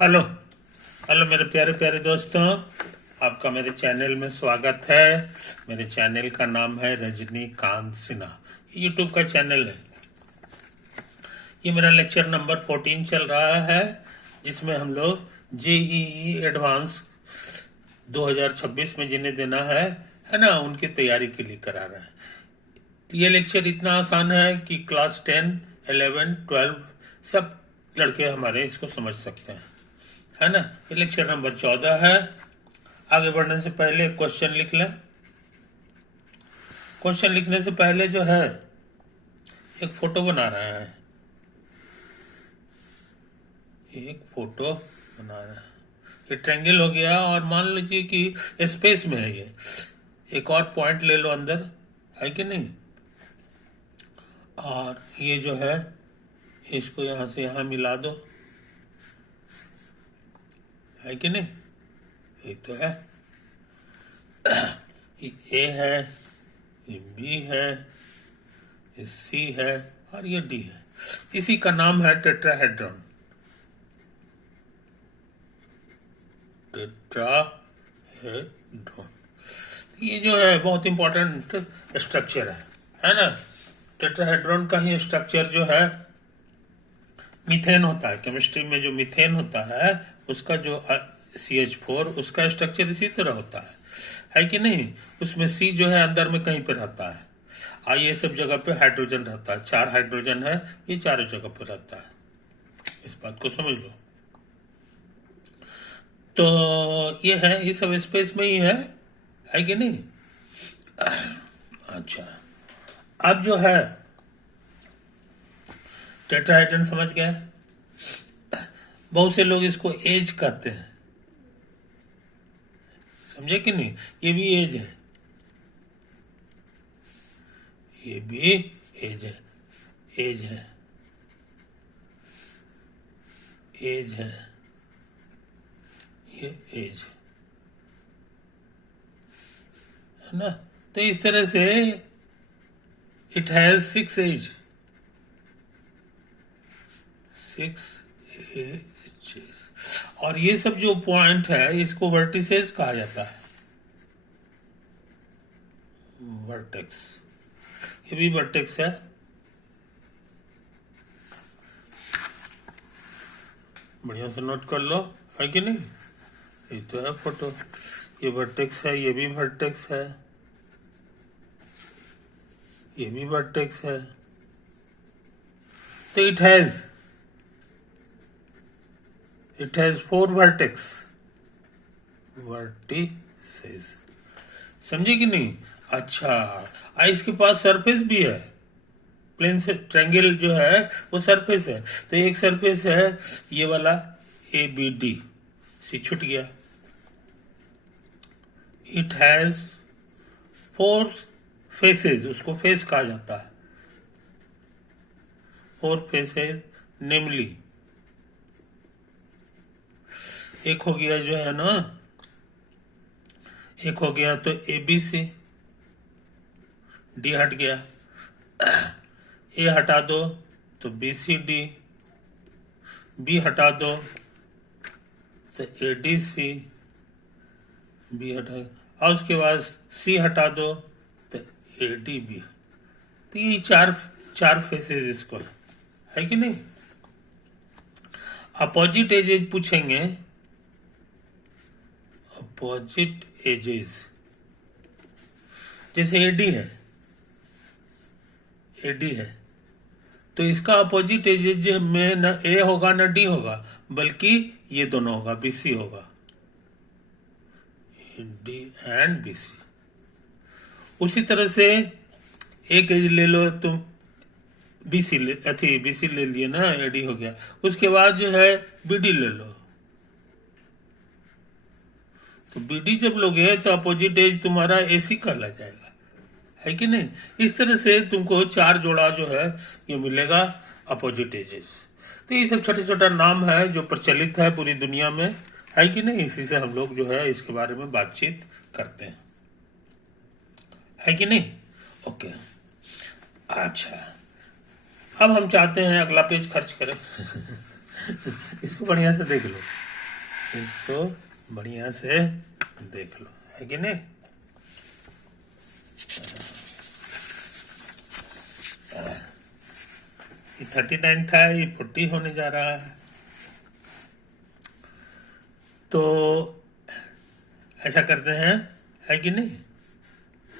Hello hello मेरे प्यारे प्यारे दोस्तों, आपका मेरे चैनल में स्वागत है। मेरे चैनल का नाम है रजनीकांत सिन्हा, यूट्यूब का चैनल है। ये मेरा लेक्चर नंबर 14 चल रहा है, जिसमें हम लोग जेईई एडवांस 2026 में जिन्हें देना है ना, उनकी तैयारी के लिए करा रहे हैं। ये लेक्चर इतना आसान है कि क्लास 10, 11, 12 सब लड़के हमारे इसको समझ सकते हैं, है ना। ये लेक्चर नंबर 14 है। आगे बढ़ने से पहले क्वेश्चन लिख लें। क्वेश्चन लिखने से पहले जो है एक फोटो बना रहे हैं, एक फोटो बना रहे हैं। ये ट्रायंगल हो गया और मान लीजिए कि स्पेस में है। ये एक और पॉइंट ले लो अंदर, है कि नहीं। और ये जो है इसको यहां से यहां मिला दो, है कि नहीं। एक तो है, ये ए है, ये बी है, ये सी है और ये डी है। इसी का नाम है टेट्राहेड्रॉन। टेट्राहेड्रॉन ये जो है बहुत इंपॉर्टेंट स्ट्रक्चर है ना। टेट्राहेड्रॉन का ही स्ट्रक्चर जो है मीथेन होता है। केमिस्ट्री में जो मीथेन होता है उसका जो CH4 उसका स्ट्रक्चर इसी तरह होता है कि नहीं। उसमें C जो है अंदर में कहीं पे रहता है और ये सब जगह पे हाइड्रोजन रहता है। 4 हाइड्रोजन है, ये चारों जगह पे रहता है। इस बात को समझ लो। तो ये है, ये सब स्पेस में ही है कि नहीं। अच्छा, अब जो है टेट्राहेड्रॉन समझ गए। बहुत से लोग इसको एज कहते हैं, समझे कि नहीं। ये भी एज है, ये भी एज है, एज है, एज है, ये एज है ना। तो इस तरह से इट हैज 6 एज, 6 एजेस। और ये सब जो पॉइंट है इसको वर्टिसेस कहा जाता है, वर्टेक्स। ये भी वर्टेक्स है, बढ़िया से नोट कर लो, है कि नहीं। ये तो है फोटो, ये वर्टेक्स है, ये भी वर्टेक्स है, ये भी वर्टेक्स है। तो इट हैज 4 वर्टेक्स, वर्टिसेस, समझे कि नहीं। अच्छा, इसके पास सरफेस भी है। प्लेन से ट्रायंगल जो है वो सरफेस है। तो एक सरफेस है ये वाला ABD, सी छूट गया। इट हैज 4 फेसेस, उसको फेस कहा जाता है। 4 फेसेस नेमली, एक हो गया जो है ना, एक हो गया तो ABC, D हट गया, A हटा दो तो BCD, B हटा दो तो ADC, B हटा, और उसके बाद C हटा दो तो ADB। तो ये चार फेसेस इसको है कि नहीं। अपोजिट एजेस पूछेंगे, अपोजिट एजेस जैसे AD है, तो इसका अपोजिट एजेस में न A होगा न D होगा, बल्कि ये दोनों होगा, BC होगा, D एंड BC। उसी तरह से एक एज ले लो तुम, BC ले लिए ना, AD हो गया। उसके बाद जो है BD ले लो, तो BD जब लोगे तो अपोजिट एज तुम्हारा AC कहला जाएगा, है कि नहीं। इस तरह से तुमको 4 जोड़ा जो है ये मिलेगा अपोजिट एजेस। तो ये सब छोटे छोटा नाम है जो प्रचलित है पूरी दुनिया में, है कि नहीं। इसी से हम लोग जो है इसके बारे में बातचीत करते हैं, है कि नहीं। ओके, अच्छा, अब हम चाहते हैं अगला पेज खर्च करें। इसको बढ़िया से देख लो। इसको बढ़िया से देख लो, है कि नहीं। ये 39 था, ये 40 होने जा रहा है। तो ऐसा करते हैं, है कि नहीं।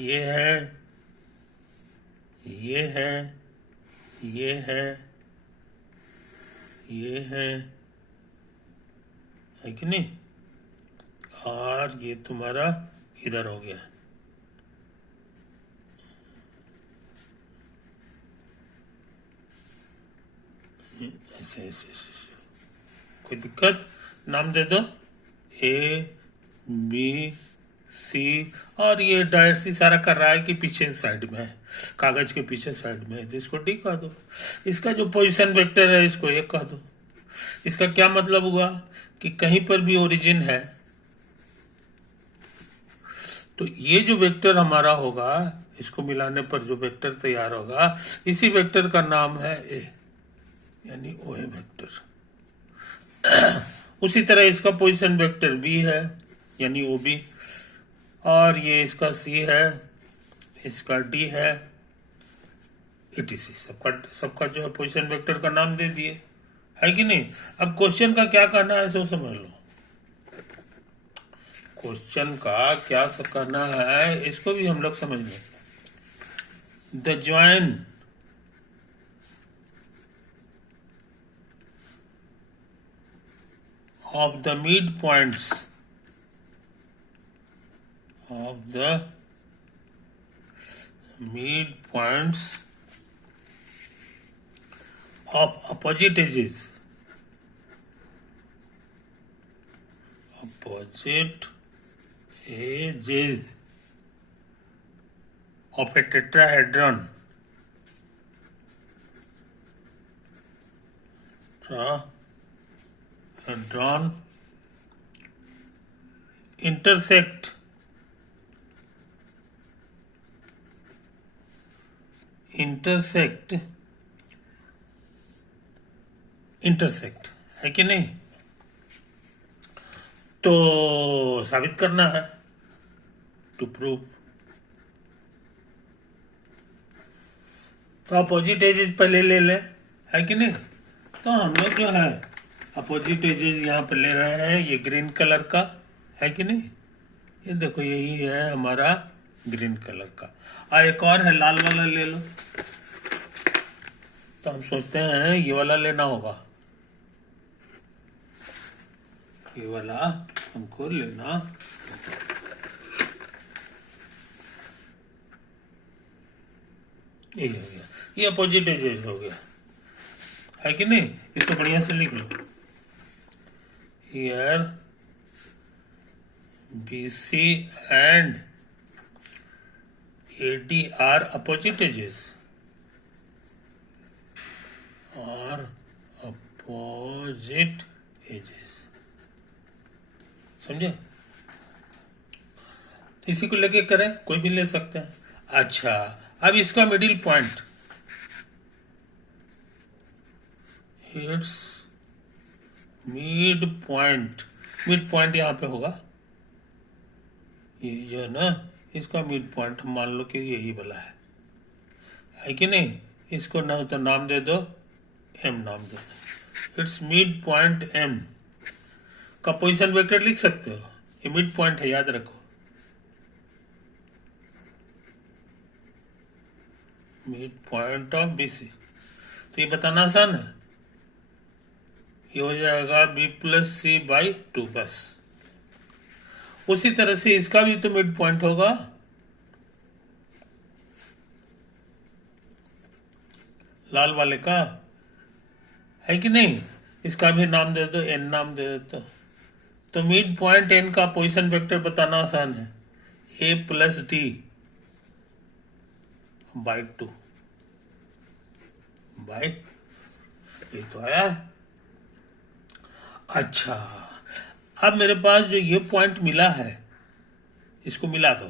ये है, ये है, ये है, ये है कि नहीं, और ये तुम्हारा इधर हो गया। ऐसे ऐसे ऐसे, कोई दिक्कत, नाम दे दो ए बी सी, और ये डायरेक्ट सी सारा कर रहा है कि पीछे साइड में है, कागज के पीछे साइड में है, तो इसको डी कह दो। इसका जो पोजीशन वेक्टर है इसको एक कह दो। इसका क्या मतलब हुआ कि कहीं पर भी ओरिजिन है तो ये जो वेक्टर हमारा होगा, इसको मिलाने पर जो वेक्टर तैयार होगा, इसी वेक्टर का नाम है ए, यानी ओ ए वेक्टर। उसी तरह इसका पोजीशन वेक्टर बी है, यानी ओ बी, और ये इसका सी है, इसका डी है, इटीसी। सबका जो है पोजीशन वेक्टर का नाम दे दिए, है कि नहीं। अब क्वेश्चन का क्या कहना है सो समझ लो। क्वेश्चन का क्या कहना है इसको भी हम लोग समझ लें। The join of the midpoints of the midpoints of opposite edges of a tetrahedron intersect है कि नहीं। तो साबित करना है, टू प्रूव। तो अपोजिट एजेस पहले ले ले, है कि नहीं। तो हम लोग जो है अपोजिट एजेस यहाँ पर ले रहे हैं, ये ग्रीन कलर का, है कि नहीं। ये देखो यही है हमारा ग्रीन कलर का, और एक और है लाल वाला ले लो। तो हम सोचते हैं ये वाला लेना होगा, ये वाला हमको लेना। ये हो गया, ये अपोजिट एजेस हो गया, है कि नहीं। इसको बढ़िया से लिख लो, here BC and AD are opposite edges, or opposite edges, समझे। इसी को लेके करें, कोई भी ले सकते हैं। अच्छा, अब इसका middle point, it's mid point यहां पे होगा, ये जो है ना इसका मिड पॉइंट मान लो कि यही वाला है कि नहीं। इसको ना तो नाम दे दो एम, नाम दे दो, इट्स मिड पॉइंट एम का पोजीशन वेक्टर लिख सकते हो। ये मिड पॉइंट है, याद रखो, मिड पॉइंट ऑफ BC। तो ये बताना आसान है, ये हो जाएगा B+C/2 बस। उसी तरह से इसका भी तो मिड पॉइंट होगा, लाल वाले का, है कि नहीं। इसका भी नाम दे दो, N नाम दे दो। तो मिड पॉइंट N का पोजीशन वेक्टर बताना आसान है, A+D/2 बाय, ये तो आया। अच्छा, अब मेरे पास जो ये पॉइंट मिला है इसको मिला दो,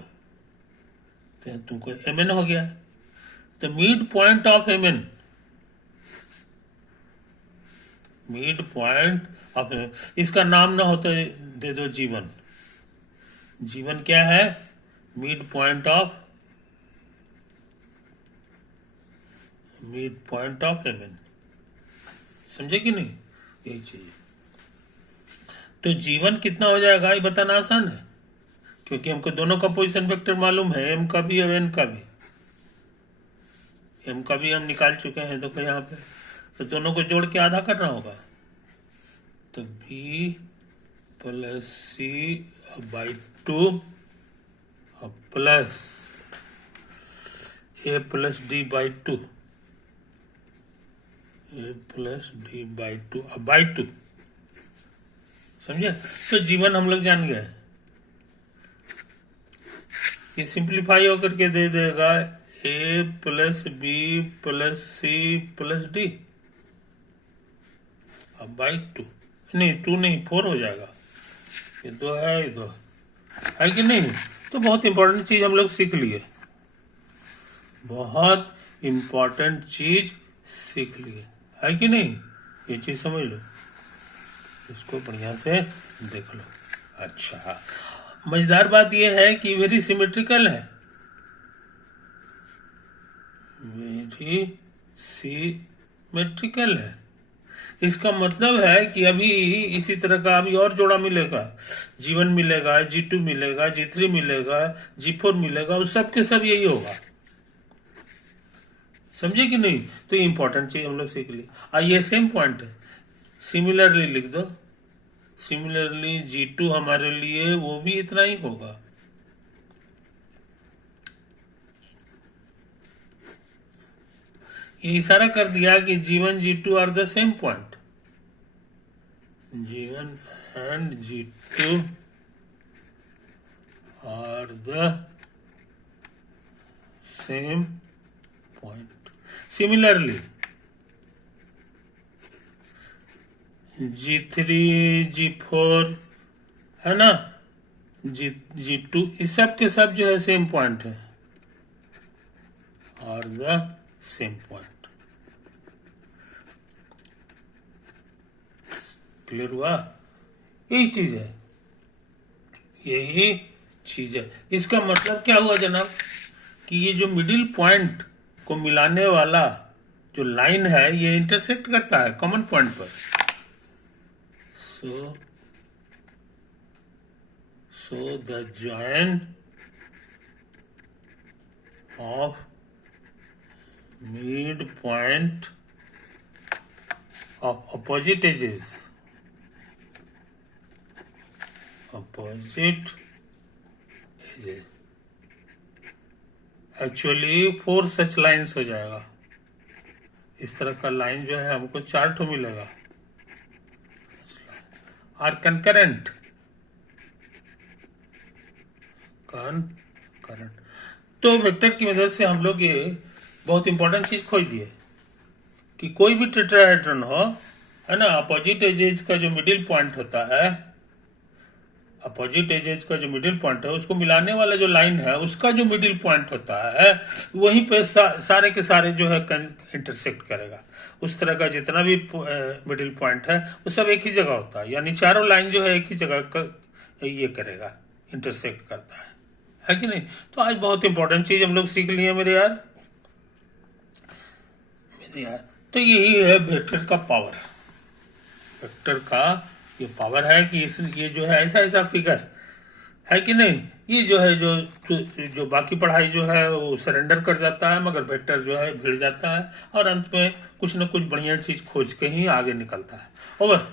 तो तुमको MN हो गया। तो mid point of MN, mid point of, इसका नाम ना हो तो दे दो जीवन। जीवन क्या है? Mid point of haven. समझे कि नहीं? यही चाहिए। तो जीवन कितना हो जाएगा ये बताना आसान है, क्योंकि हमको दोनों का पोजीशन वेक्टर मालूम है, एम का भी और एन का भी। एम का भी हम निकाल चुके हैं, देखो यहाँ पे। तो दोनों को जोड़ के आधा करना होगा, तो B plus C by 2 plus A plus D by 2, A plus D by 2 by 2। समझे? तो जीवन हम लोग जान गए। ये सिंप्लीफाई होकर के दे देगा A plus B plus C plus D अब बाई 2, नहीं 2 नहीं 4 हो जाएगा। ये 2 है, ये 2 है कि नहीं? तो बहुत इंपॉर्टेंट चीज हम लोग सीख लिए, बहुत इंपॉर्टेंट चीज सीख लिए, है कि नहीं? ये चीज समझ लो, इसको बढ़िया से देख लो। अच्छा, मजेदार बात यह है कि वेरी सिमेट्रिकल है, वेरी सिमेट्रिकल है। इसका मतलब है कि अभी इसी तरह का अभी और जोड़ा मिलेगा, G1 मिलेगा, G2 मिलेगा, G3 मिलेगा, G4 मिलेगा, उस सब के सब यही होगा। समझे कि नहीं? तो इंपॉर्टेंट चीज हम लोग सीख लिए। ये सेम पॉइंट है, सिमिलरली लिख दो। सिमिलरली G2 हमारे लिए वो भी इतना ही होगा। ये इशारा कर दिया कि G1 G2 are the same point. G1 and G2 are the same point. Similarly, G3 G4 है ना, G2 इस सब के सब जो है सेम पॉइंट है, और द सेम पॉइंट। क्लियर हुआ? यही चीज है, यही चीज है। इसका मतलब क्या हुआ जनाब, कि ये जो मिडिल पॉइंट को मिलाने वाला जो लाइन है ये इंटरसेक्ट करता है कॉमन पॉइंट पर। So the join of mid point of opposite edges, actually 4 such lines हो जाएगा। इस तरह का लाइन जो है हमको 4 ठो मिलेगा, और कंकरेंट तो वेक्टर की मदद से हम लोग ये बहुत इंपॉर्टेंट चीज खोज दिए कि कोई भी टेट्राहेड्रन हो, है ना, अपोजिट एजेस का जो मिडिल पॉइंट होता है, अपोजिट एजेस का जो मिडिल पॉइंट है उसको मिलाने वाला जो लाइन है उसका जो मिडिल पॉइंट होता है वहीं पे सारे के सारे जो है इंटरसेक्ट करेगा। उस तरह का जितना भी मिडिल पॉइंट है वो सब एक ही जगह होता है, यानी चारों लाइन जो है एक ही जगह का ये करेगा, इंटरसेक्ट करता है कि नहीं? तो आज बहुत इंपॉर्टेंट चीज हम लोग सीख लिए मेरे यार। तो यही है वेक्टर का पावर। वेक्टर का ये पावर है कि ये जो है ऐसा ऐसा फिगर है कि नहीं, ये जो है जो बाकी पढ़ाई जो है वो सरेंडर कर जाता है, मगर वेक्टर जो है भिड़ जाता है और अंत में कुछ न कुछ बढ़िया चीज खोज के ही आगे निकलता है। ओवर।